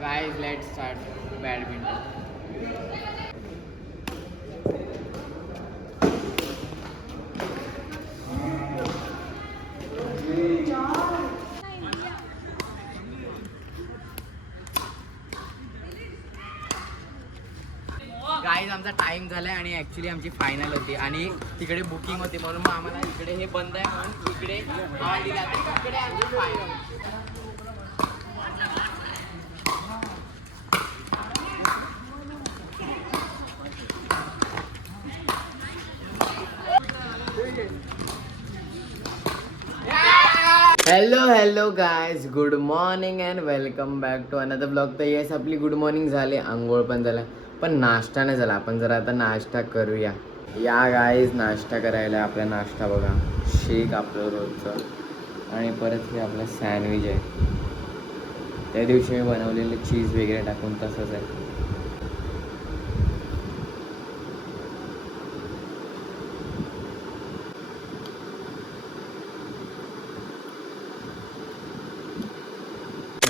Guys, let's start badminton. Guys आमचा time झालाय आणि ऍक्च्युली आमची फायनल होती आणि तिकडे बुकिंग होती म्हणून मग आम्हाला इकडे हे बंद आहे म्हणून इकडे आम्हाला दिला इकडे आमची final. Hello guys, good morning and welcome back to another blog. तर येस, आपली गुड मॉर्निंग झाली, आंघोळ पण झाला, पण नाश्ता नाही झाला. आपण जरा आता नाश्ता करूया. या गायज, नाश्ता करायला. आपला नाश्ता बघा, शेक आपलं रोजचं आणि परत हे आपलं सँडविच आहे. त्या दिवशी मी बनवलेलं चीज वगैरे टाकून तसंच आहे.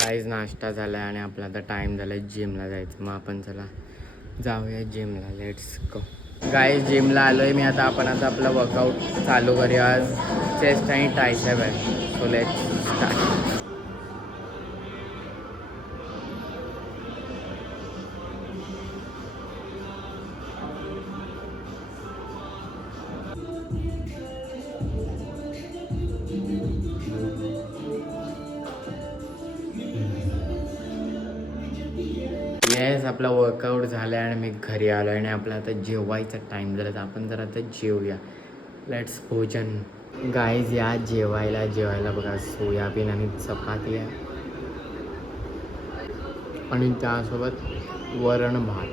गाईज, नाश्ता झाला आहे आणि आपला आता टाईम झाला आहे जिमला जायचं. मग आपण चला जाऊया जिमला. Let's go. गाईज, जिमला आलो आहे मी आता. आपण आता आपला वर्कआउट चालू करूया. आज चेस्ट आणि ट्रायसेप आहे. So let's start. येस, आपला वर्कआउट झाला आहे आणि मी घरी आलो आहे आणि आपला आता जेवायचा टाईम झाला. तर आपण जरा आता जेवूया. लेट्स भोजन. गाईज, या जेवायला बघा, सोयाबीन आणि चपाती आहे आणि त्यासोबत वरण भात.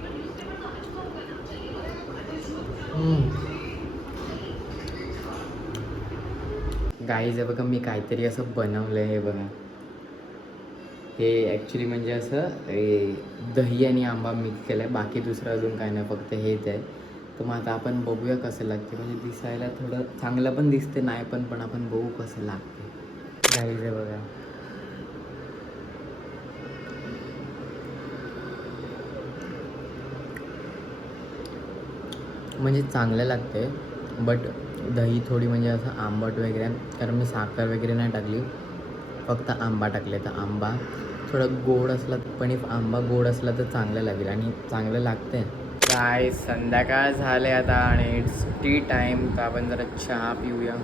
गाईज, बघा मी काहीतरी असं बनवलं आहे. हे बघा, हे ॲक्च्युली म्हणजे असं दही आणि आंबा मिक्स केलं आहे. बाकी दुसरं अजून काय नाही, फक्त हेच आहे. तर मग आता आपण बघूया कसं लागते. म्हणजे दिसायला थोडं चांगलं पण दिसते, नाही पण आपण बघू कसं लागते. गाईज, आहे बघा. म्हणजे चांगलं लागते, बट दही थोडी म्हणजे असं आंबट वगैरे, कारण मी साखर वगैरे नाही टाकली, फक्त आंबा टाकले. तर आंबा थोडं गोड असला, पण इफ आंबा गोड असला तर चांगलं लागेल आणि चांगलं लागते. काय संध्याकाळ झाले आता आणि इट्स टी टाईम. तर आपण जरा चहा पिऊया.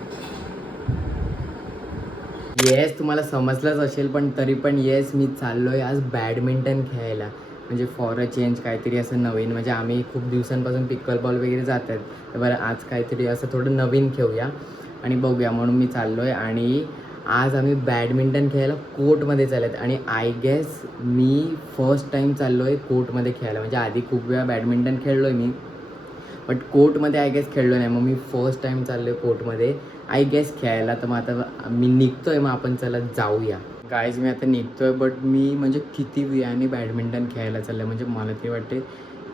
येस, तुम्हाला समजलंच असेल, पण तरी पण येस, मी चाललो आहे आज बॅडमिंटन खेळायला. म्हणजे फॉर अ चेंज काहीतरी असं नवीन. म्हणजे आम्ही खूप दिवसांपासून पिकल बॉल वगैरे जातात, तर बरं आज काहीतरी असं थोडं नवीन खेळूया आणि बघूया म्हणून मी चाललो आहे. आणि आज आम्ही बॅडमिंटन खेळायला कोर्टमध्ये चालत आणि आय गेस मी फर्स्ट टाईम चाललो आहे कोर्टमध्ये खेळायला. म्हणजे आधी खूप वेळा बॅडमिंटन खेळलो आहे मी, बट कोर्टमध्ये आय गेस खेळलो नाही. मग मी फर्स्ट टाईम चाललो आहे कोर्टमध्ये आय गेस खेळायला. तर मग आता मी निघतो आहे, मग आपण चला जाऊया. गाईज, मी आता निघतो आहे, बट मी म्हणजे किती वेळाने बॅडमिंटन खेळायला चाललं आहे. म्हणजे मला ते वाटते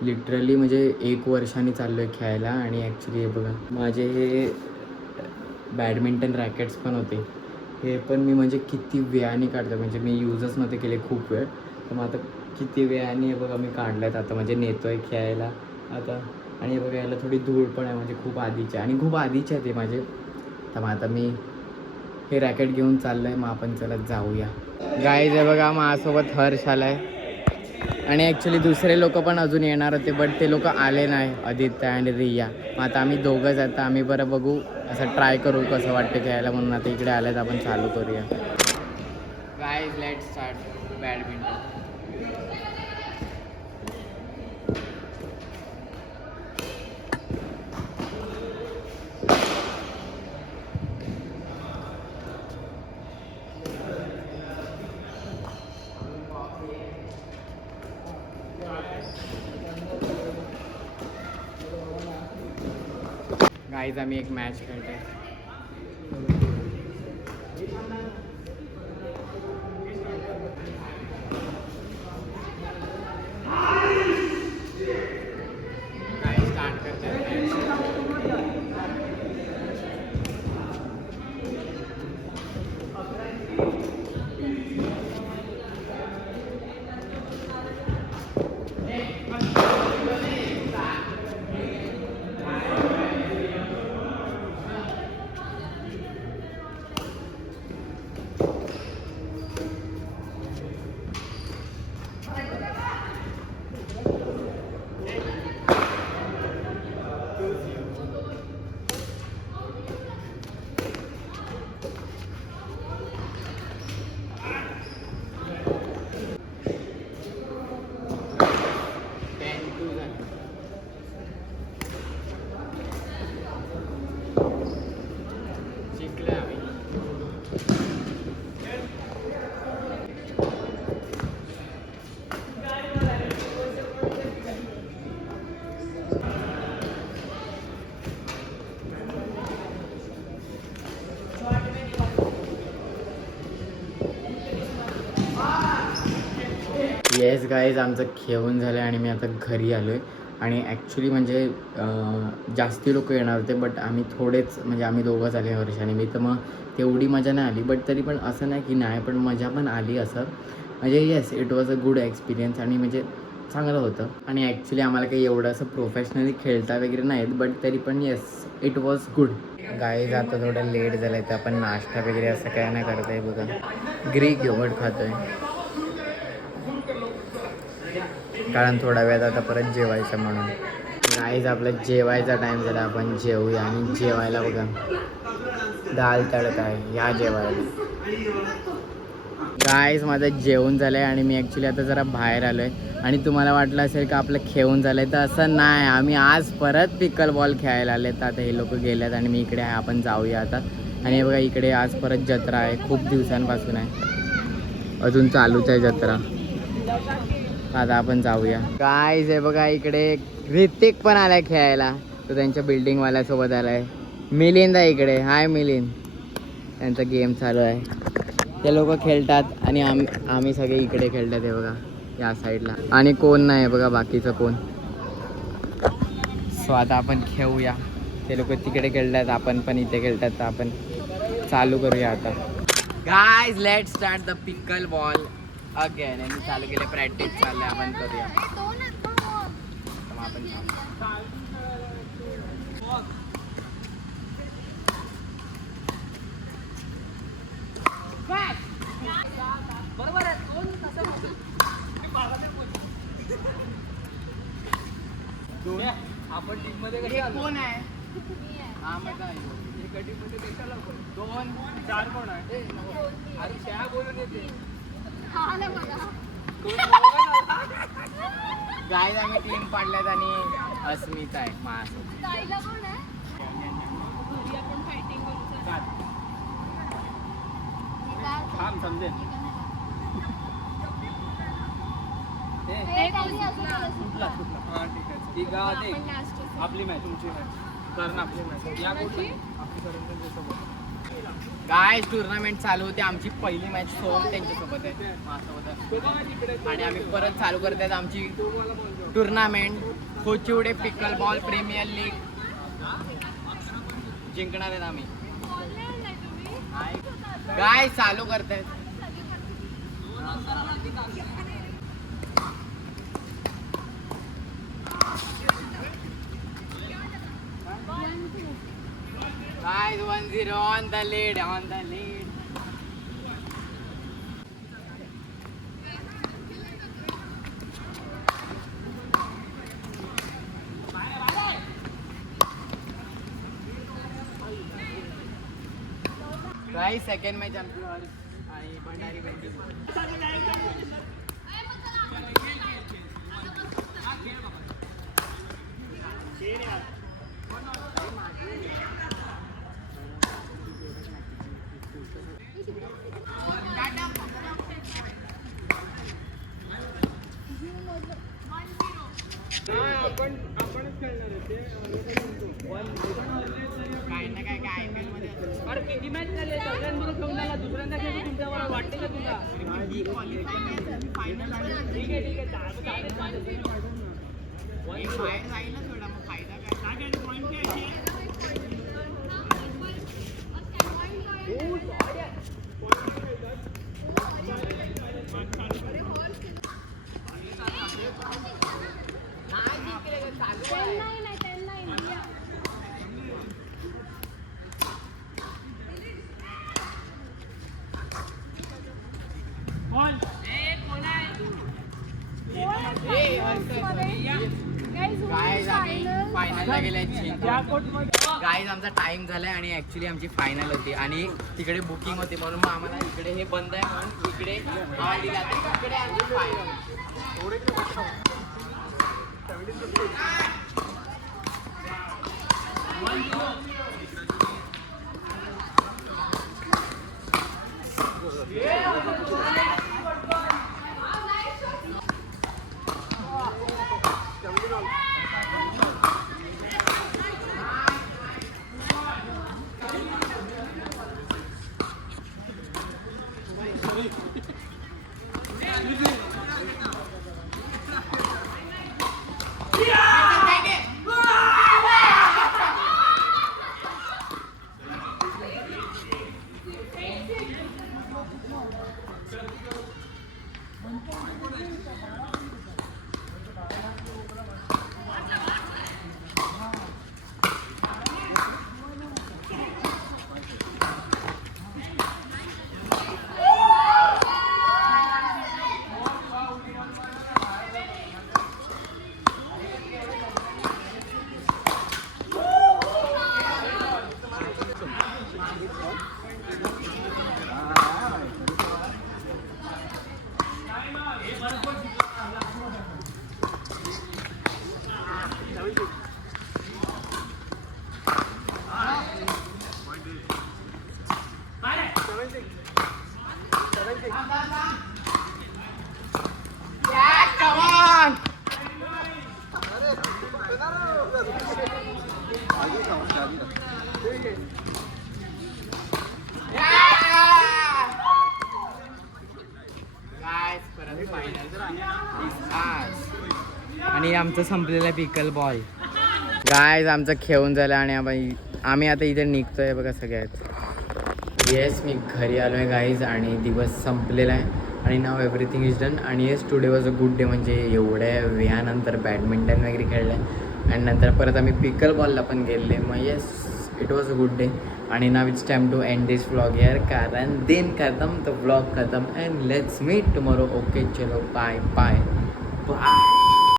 लिटरली म्हणजे 1 वर्षाने चाललो आहे खेळायला. आणि ॲक्च्युली हे बघा, माझे हे बॅडमिंटन रॅकेट्स पण होते, हे पण मी म्हणजे किती वेळाने काढतो. म्हणजे मी यूजच नव्हते केले खूप वेळ, तर मग आता किती वेळाने हे बघा मी काढलं आहेत आता. म्हणजे नेतो आहे खेळायला आता. आणि हे बघा, याला थोडी धूळ पण आहे, म्हणजे खूप आधीचे आणि खूप आधीचे आहे ते माझे. तर मग आता मी हे रॅकेट घेऊन चाललो आहे. मग आपण चला जाऊया. गाईज, आहे बघा, माझ्यासोबत हर्ष आला आहे आणि ॲक्च्युली दुसरे लोक पण अजून येणार होते, बट ते लोक आले नाही, आदित्य अँड रिया. मग आता आम्ही दोघंच आहेत. तर आम्ही बरं बघू, असं ट्राय करू कसं वाटतं खेळायला, म्हणून आता इकडे आले तर आपण चालू करूया. Guys, let's start badminton. Guys, आम्ही एक मॅच खेळतो आहे. स्टार्ट करते येस गाईज, आमचं खेळून झालं आणि मी आता घरी आलो आहे. आणि ॲक्च्युली म्हणजे जास्ती लोक येणार होते, बट आम्ही थोडेच, म्हणजे आम्ही दोघंच आले हर्षाने मी, तर मग तेवढी मजा नाही आली. बट तरी पण असं नाही की नाही, पण मजा पण आली असं. म्हणजे yes, it was a good experience आणि म्हणजे चांगलं होतं. आणि ॲक्च्युली आम्हाला काही एवढं असं प्रोफेशनली खेळता वगैरे नाहीत, बट तरी पण yes, it was good. Guys आता थोडं लेट झालं आहे, तर आपण नाश्ता वगैरे असं काय नाही करत आहे. बघा, ग्रीक योगर्ट खातो आहे, कारण थोडा वेळात आता परत जेवायचं म्हणून. गाईज आपला जेवायचा टाईम झाला, आपण जेवूया. आणि जेवायला बघा, दाल तडका आहे, या जेवायला. गाईज माझं जेवण झालं आहे आणि मी ॲक्च्युली आता जरा बाहेर आलो आहे. आणि तुम्हाला वाटलं असेल का आपलं खेळून झालं आहे, तर असं नाही, आम्ही आज परत पिकल बॉल खेळायला आले. तर आता हे लोक गेलेत आणि मी इकडे आहे, आपण जाऊया आता. आणि बघा इकडे आज परत जत्रा आहे, खूप दिवसांपासून आहे, अजून चालूच आहे जत्रा. आता आपण जाऊया. गाईज हे बघा इकडे ऋतिक पण आलाय खेळायला, तो त्यांच्या बिल्डिंगवाल्यासोबत आलाय. मिलिंद आहे इकडे, हाय मिलिंद. त्यांचा गेम चालू आहे, ते लोक खेळतात आणि आम्ही सगळे इकडे खेळतात. हे बघा या साईडला, आणि कोण नाही बघा बाकीचं कोण. सो आता आपण खेळूया. ते लोक तिकडे खेळतात, आपण पण इथे खेळतात, तर आपण चालू करूया आता. Guys let start the pickle ball again. आणि चालू केले, प्रॅक्टिस चालले, आपण करूया. आपण बरोबर आहे. आपण टीम मध्ये कोण आहे? हा मग एका टीम मध्ये कशाला 2-4 कोण आहे? अरे त्या बोलून येते. गाईज आम्ही टीम पाडल्यात आणि अस्मिता आहे माझ्यासोबत. थांब समजेल. आपली मॅच, तुमची मॅच करण, आपली मॅच या गाईज टुर्नामेंट चालू होते. आमची पहिली मॅच सोम त्यांच्यासोबत आहे, माझ्यासोबत. आणि आम्ही परत चालू करत आहेत आमची टुर्नामेंट, कोचिवडे पिकल बॉल प्रीमियर लीग. जिंकणार आहेत आम्ही. गाईज चालू करतायत. Guys, 1-0 on the lead, on the lead. Guys, second match आमची आणि भंडारी बँडी. आपणच खेळणार आहे ते. काय ना काय काय IPL मध्ये. अरे किती मॅच झाले, सगळ्यांबरोबर खेळून झाला, दुसऱ्यांदा खेळतो तुमच्यावर, वाटते का तुला? फायनल ठीक आहे ठीक आहे, चालेल चालेल. बाहेर जाईल ना थोडा, मग फायदा काय? पॉईंट काय? गाईज आमचा टाइम झालाय आणि ऍक्च्युली आमची फायनल होती आणि तिकडे बुकिंग होती, म्हणून मग आम्हाला इकडे हे बंद आहे म्हणून इकडे आम्हाला दिला. इकडे आमची फायनल. आणि आमचं संपलेलं पिकल बॉल गायज आमचं खेळून झालं आणि आम्ही आता इथे निघतोय बघा सगळ्यात. येस मी घरी आलो आहे गाईज आणि दिवस संपलेला आहे आणि नाव एव्हरीथिंग इज डन. आणि yes today was a good day. म्हणजे एवढ्या वेळानंतर बॅडमिंटन वगैरे खेळलं आणि नंतर परत आम्ही पिकल बॉलला पण गेले. मग yes it was a good day. आणि now it's time to end this vlog यार, कारण दिन खतम तो व्लॉग खतम. And let's meet tomorrow. Okay चलो बाय बाय बाय.